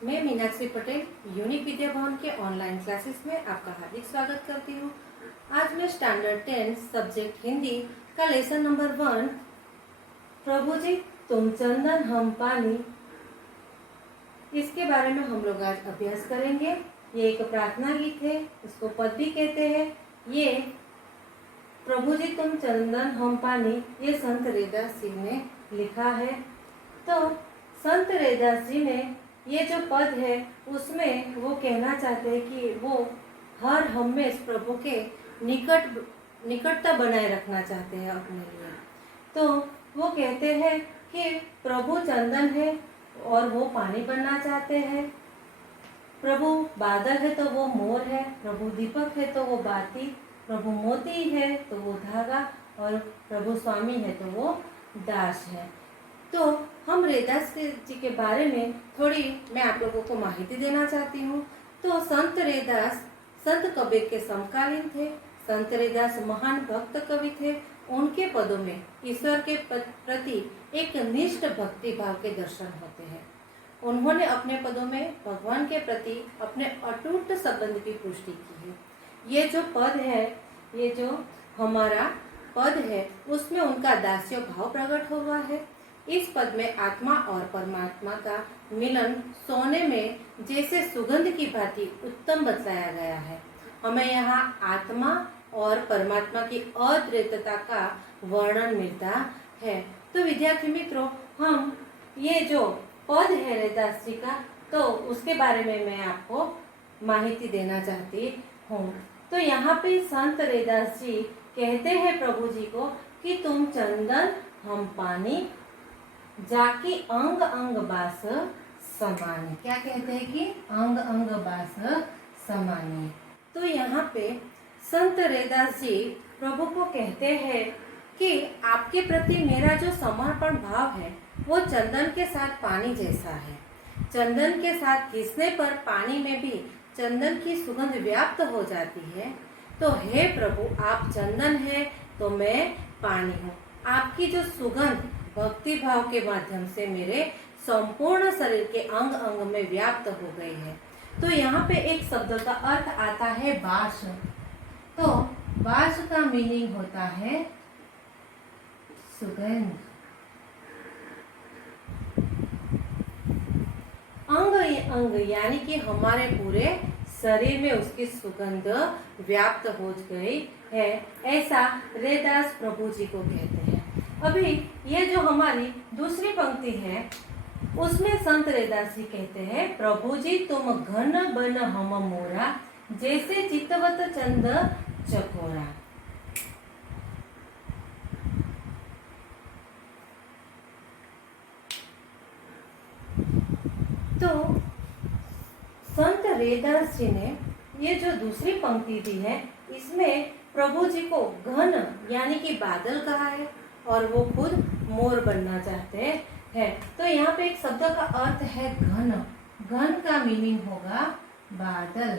मैं मीनाक्षी पटेल यूनिक विद्या भवन के online classes में आपका हार्दिक स्वागत करती हूँ। आज मैं स्टैंडर्ड 10 सब्जेक्ट हिंदी का लेसन नंबर 1 प्रभु जी तुम चंदन हम पानी, इसके बारे में हम लोग आज अभ्यास करेंगे। ये एक प्रार्थना गीत है, इसको पद भी कहते हैं। ये प्रभु जी तुम चंदन हम पानी ये संत रैदास जी ने लिखा है। तो संत रैदास जी ने ये जो पद है उसमें वो कहना चाहते हैं कि वो हर हमेश प्रभु के निकटता बनाए रखना चाहते हैं अपने लिए। तो वो कहते हैं कि प्रभु चंदन है और वो पानी बनना चाहते हैं। प्रभु बादल है तो वो मोर है, प्रभु दीपक है तो वो बाती, प्रभु मोती है तो वो धागा और प्रभु स्वामी है तो वो दास है। तो हम रैदास जी के बारे में थोड़ी मैं आप लोगों को माहिती देना चाहती हूँ। तो संत रैदास संत कबीर के समकालीन थे। संत रैदास महान भक्त कवि थे। उनके पदों में ईश्वर के प्रति एक निष्ठ भक्ति भाव के दर्शन होते हैं। उन्होंने अपने पदों में भगवान के प्रति अपने अटूट संबंध की पुष्टि की है। ये जो पद है, ये जो हमारा पद है, उसमें उनका दास्य भाव प्रकट हुआ है। इस पद में आत्मा और परमात्मा का मिलन सोने में जैसे सुगंध की भांति उत्तम बतलाया गया है। हमें यहाँ आत्मा और परमात्मा की अद्वैतता का वर्णन मिलता है। तो विद्यार्थी मित्रों, हम ये जो पद है रैदास जी का, तो उसके बारे में मैं आपको माहिती देना चाहती हूँ। तो यहाँ पे संत रैदास जी कहते हैं प्रभु जी को कि तुम चंदन हम पानी, जाके अंग अंग बास समानी। क्या कहते हैं कि अंग अंग बास समानी। तो यहाँ पे संत रैदास जी प्रभु को कहते हैं कि आपके प्रति मेरा जो समर्पण भाव है वो चंदन के साथ पानी जैसा है। चंदन के साथ घिसने पर पानी में भी चंदन की सुगंध व्याप्त हो जाती है। तो हे प्रभु, आप चंदन है तो मैं पानी हूँ। आपकी जो सुगंध भक्ति भाव के माध्यम से मेरे संपूर्ण शरीर के अंग अंग में व्याप्त हो गई है। तो यहाँ पे एक शब्द का अर्थ आता है बास। तो बास का मीनिंग होता है सुगंध। अंग अंग यानी कि हमारे पूरे शरीर में उसकी सुगंध व्याप्त हो गई है, ऐसा रैदास प्रभु जी को कहते हैं। अभी ये जो हमारी दूसरी पंक्ति है उसमें संत रैदास जी कहते हैं प्रभु जी तुम घन बन हम मोरा, जैसे चितवत चंद चकोरा। तो संत रैदास जी ने ये जो दूसरी पंक्ति दी है इसमें प्रभु जी को घन यानी कि बादल कहा है और वो खुद मोर बनना चाहते हैं। तो यहाँ पे एक शब्द का अर्थ है घन। घन का मीनिंग होगा बादल।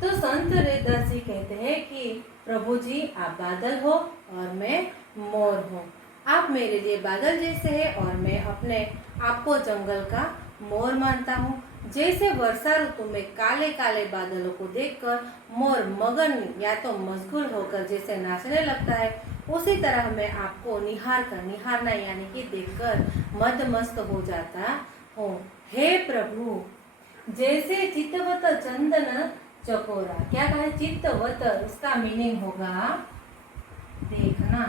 तो संत रैदास जी कहते हैं कि प्रभु जी आप बादल हो और मैं मोर हूँ। आप मेरे लिए बादल जैसे हैं और मैं अपने आपको जंगल का मोर मानता हूँ। जैसे वर्षा ऋतु में काले काले बादलों को देखकर मोर मगन या तो मशगूल होकर जैसे नाचने लगता है, उसी तरह मैं आपको निहारना यानी कि देखकर मदमस्त हो जाता हूँ। हे प्रभु, जैसे चित्तवत चंदन चकोरा। क्या कहा है? चित्तवत, उसका मीनिंग होगा देखना।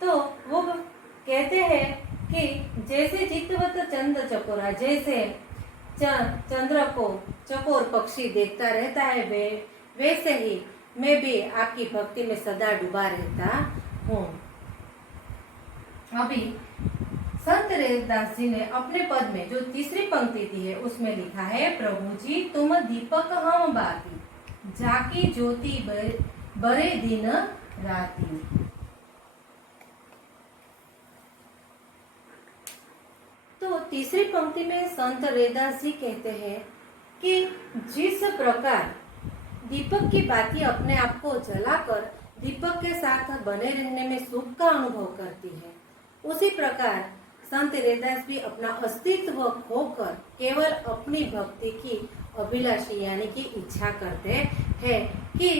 तो वो कहते हैं कि जैसे चित्तवत चंद चकोरा, जैसे चंद्र को चकोर पक्षी देखता रहता है वैसे ही मैं भी आपकी भक्ति में सदा डूबा रहता हूँ। अभी संत रैदास जी ने अपने पद में जो तीसरी पंक्ति दी है उसमें लिखा है प्रभु जी तुम दीपक हम बाती, जाकी ज्योति बरे दिन राती। तो तीसरी पंक्ति में संत रैदास जी कहते हैं कि जिस प्रकार दीपक की बाती अपने आप को जलाकर दीपक के साथ बने रहने में सुख का अनुभव करती है, उसी प्रकार संत रैदास भी अपना अस्तित्व खोकर केवल अपनी भक्ति की अभिलाषी यानी कि इच्छा करते हैं कि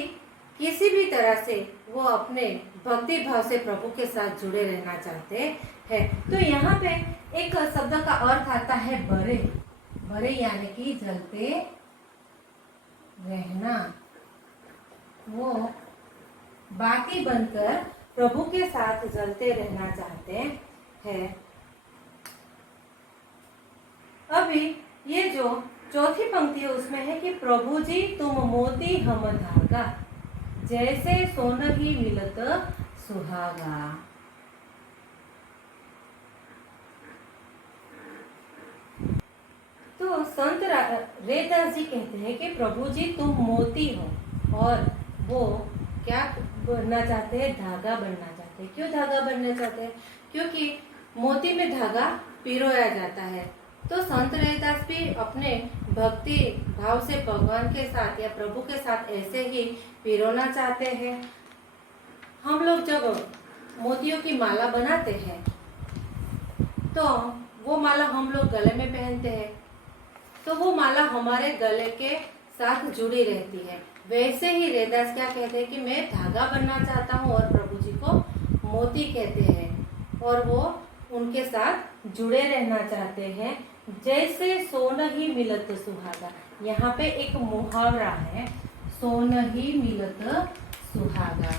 किसी भी तरह से वो अपने भक्ति भाव से प्रभु के साथ जुड़े रहना चाहते हैं। तो यहाँ पे एक शब्द का अर्थ आता है बरे। बरे यानी कि जलते रहना। वो बाती बनकर प्रभु के साथ जलते रहना चाहते हैं। अभी ये जो चौथी पंक्ति है उसमें है कि प्रभु जी तुम मोती हम धागा, जैसे सोनही मिलत सुहागा। तो संत रैदास जी कहते हैं कि प्रभु जी तुम मोती हो और वो क्या बनना चाहते हैं? धागा बनना चाहते हैं। क्यों धागा बनना चाहते हैं? क्योंकि मोती में धागा पिरोया जाता है। तो संत रैदास भी अपने भक्ति भाव से भगवान के साथ या प्रभु के साथ ऐसे ही पिरोना चाहते हैं। हम लोग जब मोतियों की माला बनाते हैं तो वो माला हम लोग गले में पहनते हैं, तो वो माला हमारे गले के साथ जुड़ी रहती है। वैसे ही रैदास क्या कहते हैं कि मैं धागा बनना चाहता हूँ और प्रभु जी को मोती कहते हैं और वो उनके साथ जुड़े रहना चाहते हैं। जैसे सोन ही मिलत सुहागा, यहाँ पे एक मुहावरा है, सोन ही मिलत सुहागा।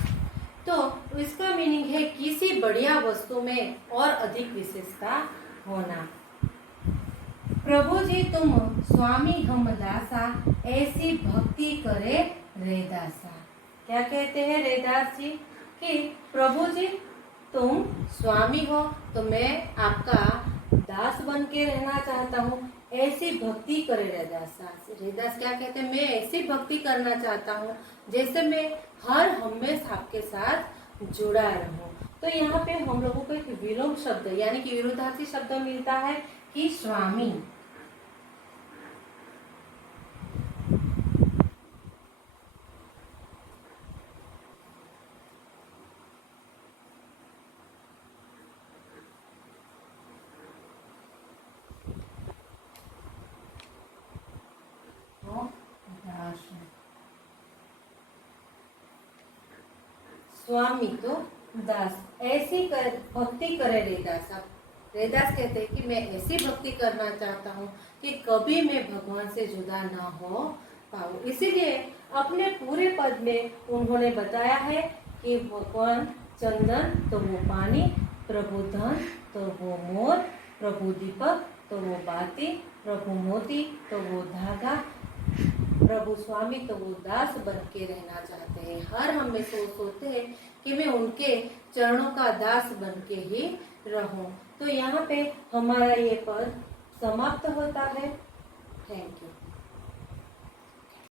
तो इसका मीनिंग है किसी बढ़िया वस्तु में और अधिक विशेषता होना। प्रभु जी तुम स्वामी हम दासा, ऐसी भक्ति करे रैदासा। क्या कहते हैं रैदास जी कि प्रभु जी तुम स्वामी हो तो मैं आपका दास बन के रहना चाहता हूँ, ऐसी भक्ति करे रैदासा। रैदास क्या कहते हैं? मैं ऐसी भक्ति करना चाहता हूँ जैसे मैं हर हमेशा आपके साथ जुड़ा रहूं। तो यहाँ पे हम लोगों को एक विलोम शब्द यानी कि विरोधार्थी शब्द मिलता है कि स्वामी। स्वामी तो दास, ऐसी भक्ति करे रैदास। रैदास कहते हैं कि मैं ऐसी भक्ति करना चाहता हूँ कि कभी मैं भगवान से जुदा ना हो पाऊँ। इसीलिए अपने पूरे पद में उन्होंने बताया है कि भगवान चंदन तो वो पानी, प्रभु धन तो वो मोर, प्रभु दीपक तो वो बाती, प्रभु मोती तो वो धागा, प्रभु स्वामी तो वो दास बन के रहना चाहते हैं। हर हम में सोचते हैं कि मैं उनके चरणों का दास बन के ही रहूं। तो यहाँ पे हमारा ये पद समाप्त होता है। Thank you.